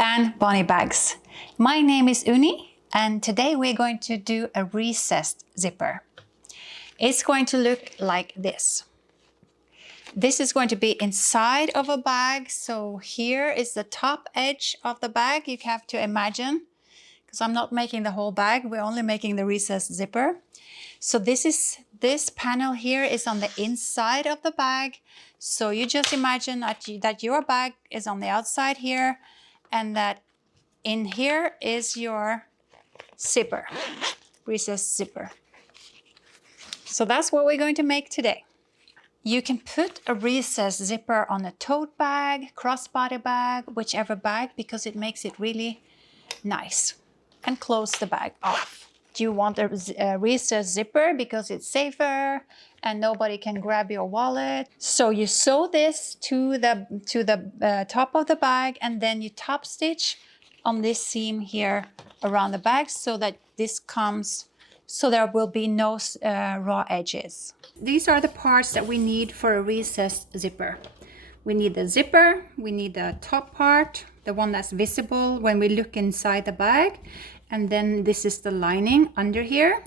and Bonnie Bags. My name is Uni and today we're going to do a recessed zipper. It's going to look like this. This is going to be inside of a bag, so here is the top edge of the bag. You have to imagine, because I'm not making the whole bag, we're only making the recessed zipper. So this panel here is on the inside of the bag. So you just imagine that your bag is on the outside here and that in here is your zipper, recessed zipper. So that's what we're going to make today. You can put a recessed zipper on a tote bag, crossbody bag, whichever bag, because it makes it really nice. And close the bag off. You want a recessed zipper because it's safer and nobody can grab your wallet. So you sew this to the top of the bag and then you top stitch on this seam here around the bag so that this comes, so there will be no raw edges. These are the parts that we need for a recessed zipper. We need the zipper, we need the top part, the one that's visible when we look inside the bag. And then this is the lining under here.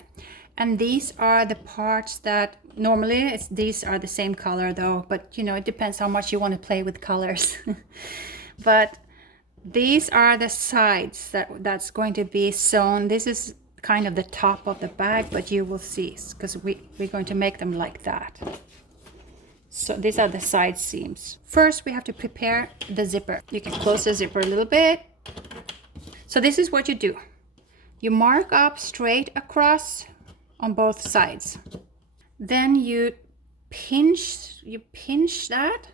And these are the parts that normally, these are the same color though, but you know, it depends how much you want to play with colors. But these are the sides that's going to be sewn. This is kind of the top of the bag, but you will see, because we're going to make them like that. So these are the side seams. First, we have to prepare the zipper. You can close the zipper a little bit. So this is what you do. You mark up straight across on both sides. Then you pinch that.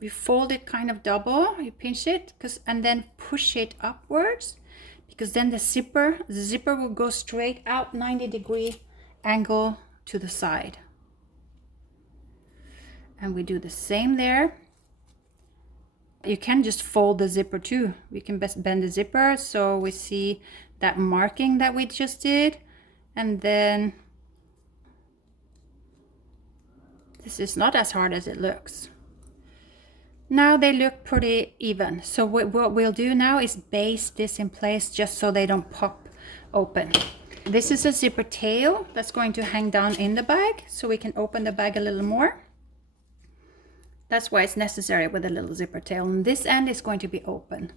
You fold it kind of double. You pinch it, and then push it upwards, because then the zipper will go straight out 90-degree angle to the side. And we do the same there. You can just fold the zipper too. We can best bend the zipper so we see that marking that we just did. And then this is not as hard as it looks. Now they look pretty even. So what we'll do now is baste this in place just so they don't pop open. This is a zipper tail that's going to hang down in the bag so we can open the bag a little more. That's why it's necessary with a little zipper tail. And this end is going to be open,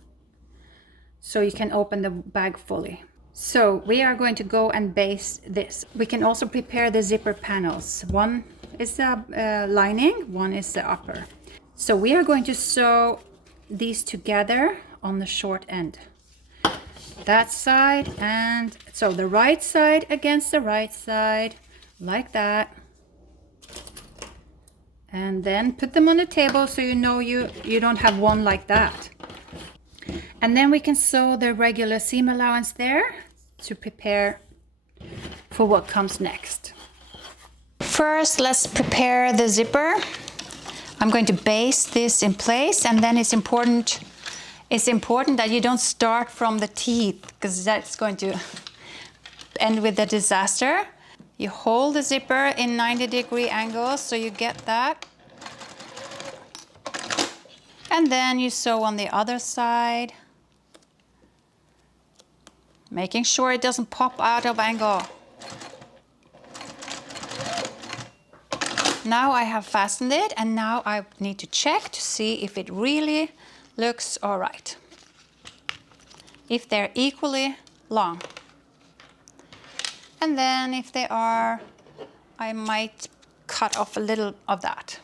so you can open the bag fully. So we are going to go and baste this. We can also prepare the zipper panels. One is the lining, one is the upper. So we are going to sew these together on the short end. That side, and so the right side against the right side, like that. And then put them on the table so you know you don't have one like that. And then we can sew the regular seam allowance there to prepare for what comes next. First, let's prepare the zipper. I'm going to baste this in place, and then it's important that you don't start from the teeth, because that's going to end with a disaster. You hold the zipper in 90-degree angles so you get that. And then you sew on the other side, making sure it doesn't pop out of angle. Now I have fastened it, and now I need to check to see if it really looks all right. If they're equally long. And then if they are, I might cut off a little of that.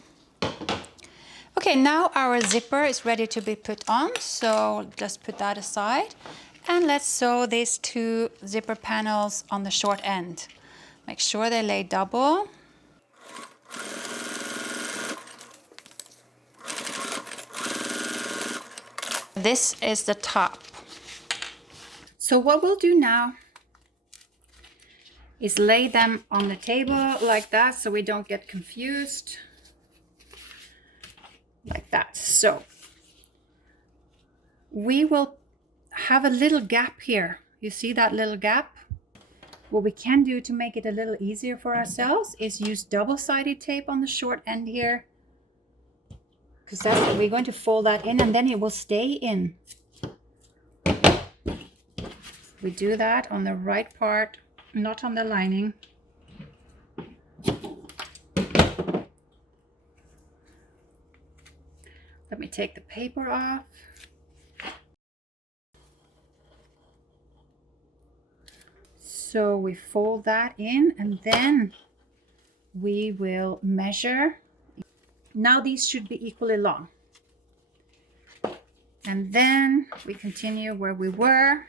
Okay, now our zipper is ready to be put on, so let's put that aside. And let's sew these two zipper panels on the short end. Make sure they lay double. This is the top. So what we'll do now is lay them on the table like that so we don't get confused. Like that. So we will have a little gap here. You see that little gap? What we can do to make it a little easier for ourselves is use double-sided tape on the short end here, because that's what we're going to fold that in, and then it will stay in. We do that on the right part, not on the lining. Let me take the paper off. So we fold that in, and then we will measure. Now these should be equally long. And then we continue where we were.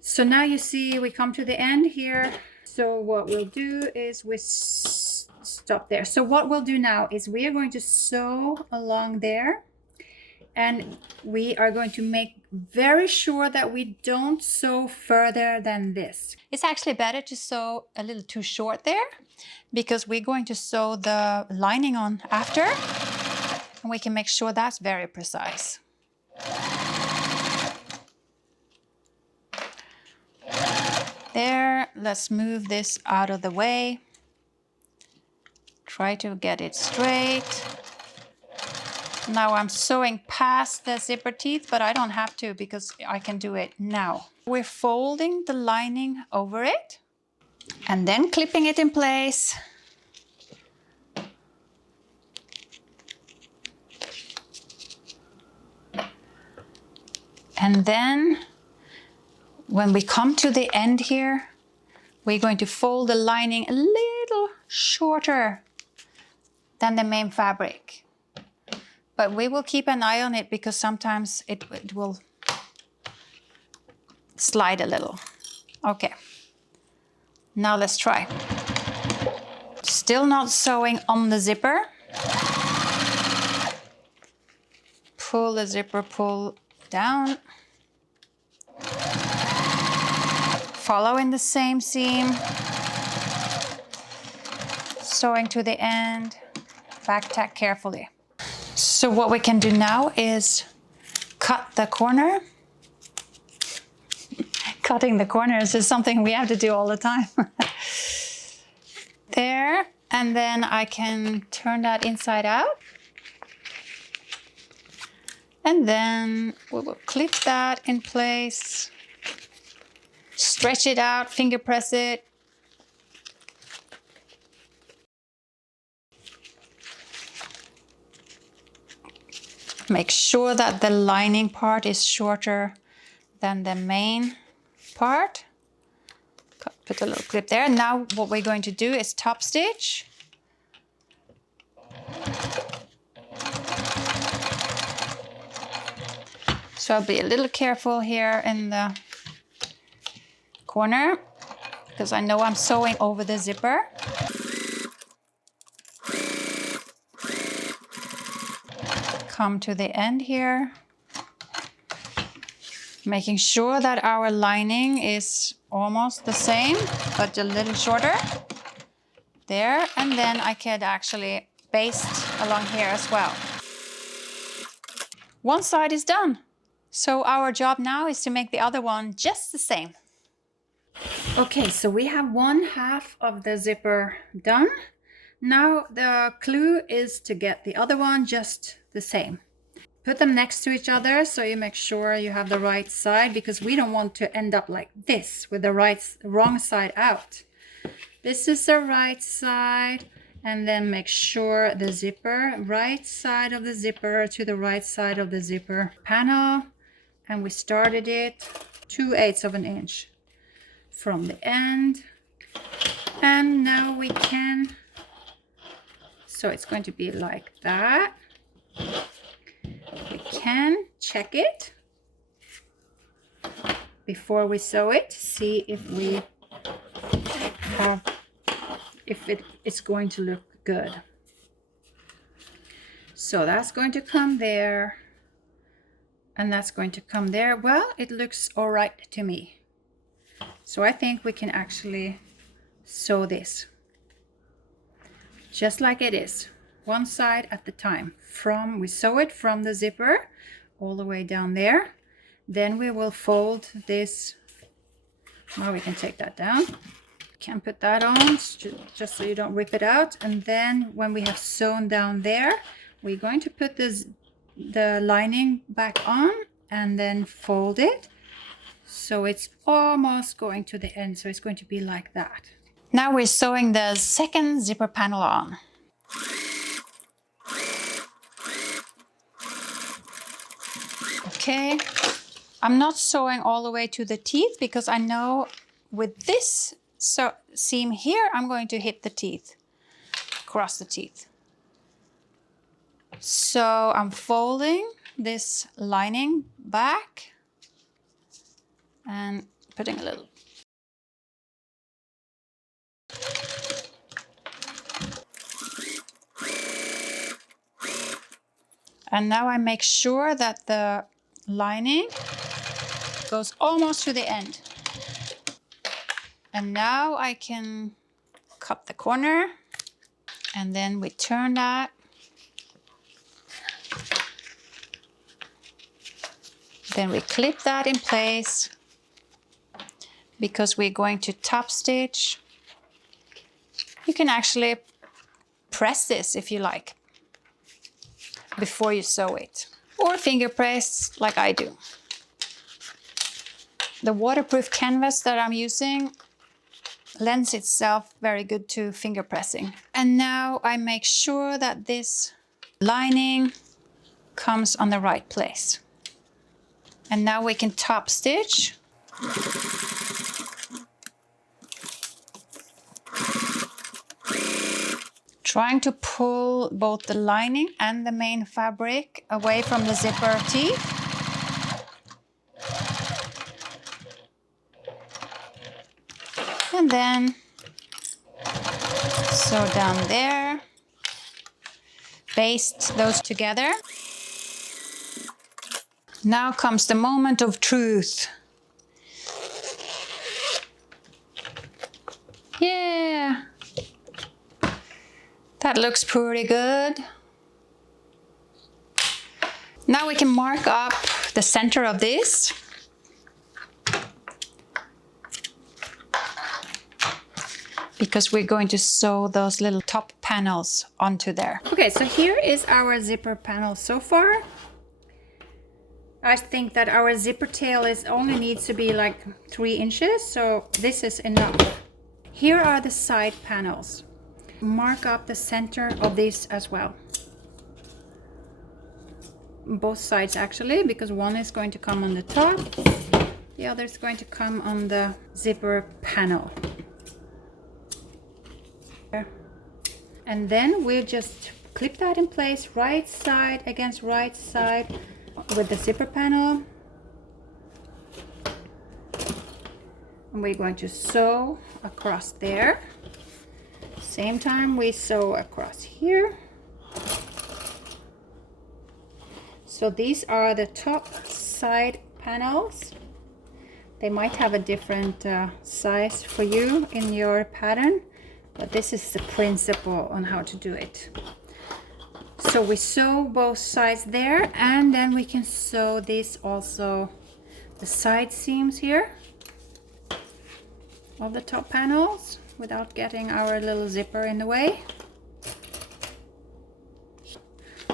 So now you see we come to the end here. So what we'll do is we stop there. So what we'll do now is we are going to sew along there, and we are going to make very sure that we don't sew further than this. It's actually better to sew a little too short there, because we're going to sew the lining on after, and we can make sure that's very precise. There, let's move this out of the way. Try to get it straight. Now I'm sewing past the zipper teeth, but I don't have to because I can do it now. We're folding the lining over it and then clipping it in place. And then when we come to the end here, we're going to fold the lining a little shorter than the main fabric. But we will keep an eye on it because sometimes it will slide a little. Okay, now let's try. Still not sewing on the zipper. Pull the zipper, pull down. Follow in the same seam. Sewing to the end. Back tack carefully. So what we can do now is cut the corner. Cutting the corners is something we have to do all the time. There, and then I can turn that inside out. And then we will clip that in place. Stretch it out, finger press it. Make sure that the lining part is shorter than the main part. Put a little clip there. Now what we're going to do is top stitch. So I'll be a little careful here in the corner because I know I'm sewing over the zipper. Come to the end here, making sure that our lining is almost the same, but a little shorter. There, and then I could actually baste along here as well. One side is done. So our job now is to make the other one just the same. Okay, so we have one half of the zipper done. Now the clue is to get the other one just the same. Put them next to each other so you make sure you have the right side, because we don't want to end up like this with the wrong side out. This is the right side, and then make sure the zipper, right side of the zipper to the right side of the zipper panel. And we started it 2/8 of an inch from the end. And now we can, so it's going to be like that. We can check it before we sew it, see if we have, if it is going to look good. So that's going to come there, and that's going to come there. Well, it looks all right to me. So I think we can actually sew this just like it is, one side at the time. We sew it from the zipper all the way down there. Then we will fold this. Well, we can take that down. Can put that on just so you don't rip it out. And then when we have sewn down there, we're going to put the lining back on and then fold it. So it's almost going to the end. So it's going to be like that. Now we're sewing the second zipper panel on. Okay, I'm not sewing all the way to the teeth because I know with this seam here, I'm going to hit the teeth, across the teeth. So I'm folding this lining back and putting a little. And now I make sure that the lining goes almost to the end. And now I can cut the corner and then we turn that. Then we clip that in place because we're going to top stitch. You can actually press this if you like before you sew it, or finger press like I do. The waterproof canvas that I'm using lends itself very good to finger pressing. And now I make sure that this lining comes on the right place. And now we can top stitch. Trying to pull both the lining and the main fabric away from the zipper teeth. And then sew down there. Baste those together. Now comes the moment of truth. Yeah, that looks pretty good. Now we can mark up the center of this. Because we're going to sew those little top panels onto there. Okay, so here is our zipper panel so far. I think that our zipper tail only needs to be like 3 inches, so this is enough. Here are the side panels. Mark up the center of this as well. Both sides actually, because one is going to come on the top, the other is going to come on the zipper panel. And then we'll just clip that in place, right side against right side with the zipper panel. And we're going to sew across there. Same time we sew across here. So these are the top side panels. They might have a different size for you in your pattern, but this is the principle on how to do it. So we sew both sides there, and then we can sew this also, the side seams here of the top panels without getting our little zipper in the way.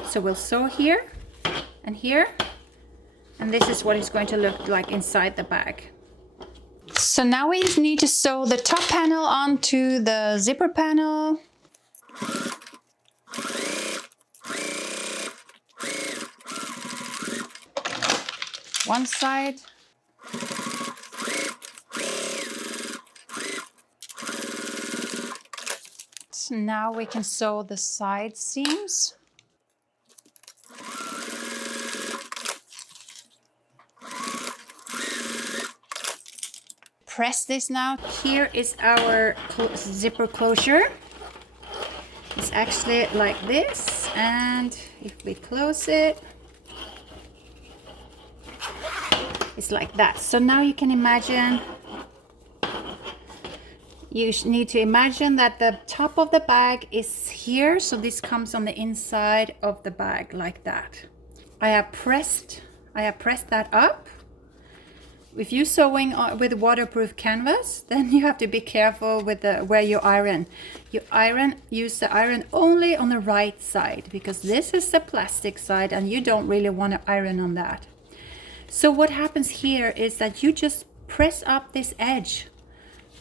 So we'll sew here and here, and this is what it's going to look like inside the bag. So now we need to sew the top panel onto the zipper panel. One side. So now we can sew the side seams. Press this now. Here is our zipper closure. It's actually like this, and if we close it, it's like that. So now you can imagine, you need to imagine that the top of the bag is here, so this comes on the inside of the bag like that. I have pressed that up. If you're sewing with waterproof canvas, then you have to be careful with where you iron. Use the iron only on the right side, because this is the plastic side and you don't really want to iron on that. So what happens here is that you just press up this edge,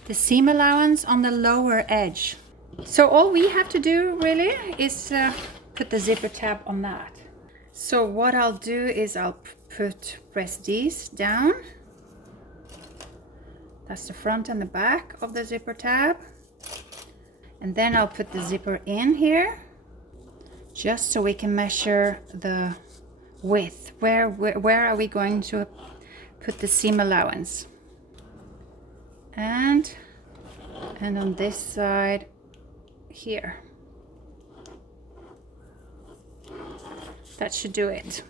the seam allowance on the lower edge. So all we have to do really is put the zipper tab on that. So what I'll do is I'll press these down. That's the front and the back of the zipper tab. And then I'll put the zipper in here, just so we can measure the width. Where are we going to put the seam allowance? And on this side here. That should do it.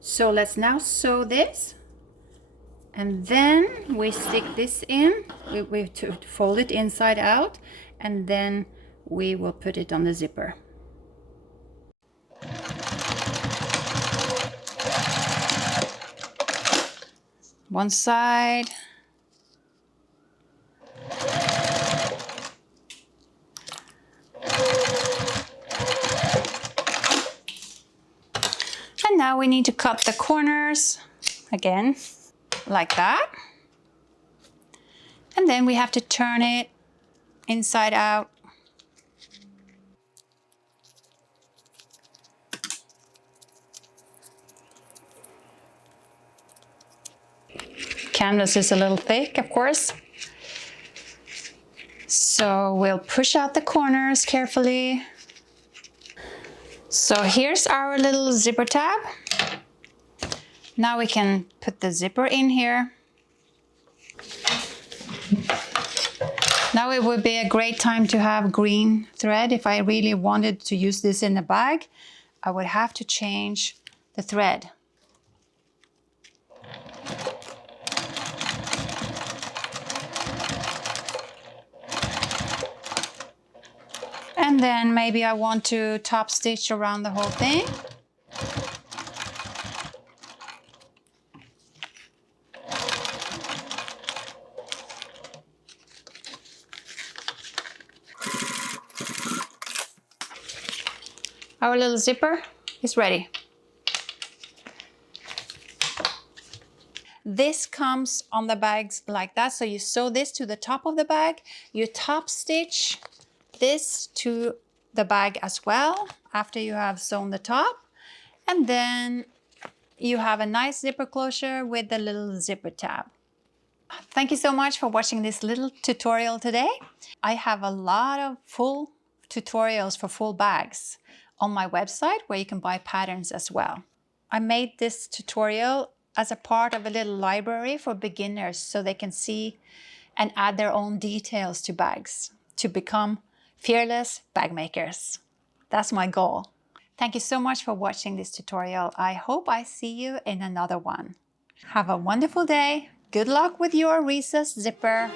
So let's now sew this, and then we stick this in. We fold it inside out, and then we will put it on the zipper. One side. And now we need to cut the corners again, like that. And then we have to turn it inside out. Canvas is a little thick, of course. So we'll push out the corners carefully. So here's our little zipper tab. Now we can put the zipper in here. Now it would be a great time to have green thread. If I really wanted to use this in a bag, I would have to change the thread. And then maybe I want to top stitch around the whole thing. Our little zipper is ready. This comes on the bags like that. So you sew this to the top of the bag, you top stitch this to the bag as well after you have sewn the top, and then you have a nice zipper closure with the little zipper tab. Thank you so much for watching this little tutorial today. I have a lot of full tutorials for full bags on my website where you can buy patterns as well. I made this tutorial as a part of a little library for beginners so they can see and add their own details to bags to become fearless bag makers. That's my goal. Thank you so much for watching this tutorial. I hope I see you in another one. Have a wonderful day. Good luck with your recessed zipper.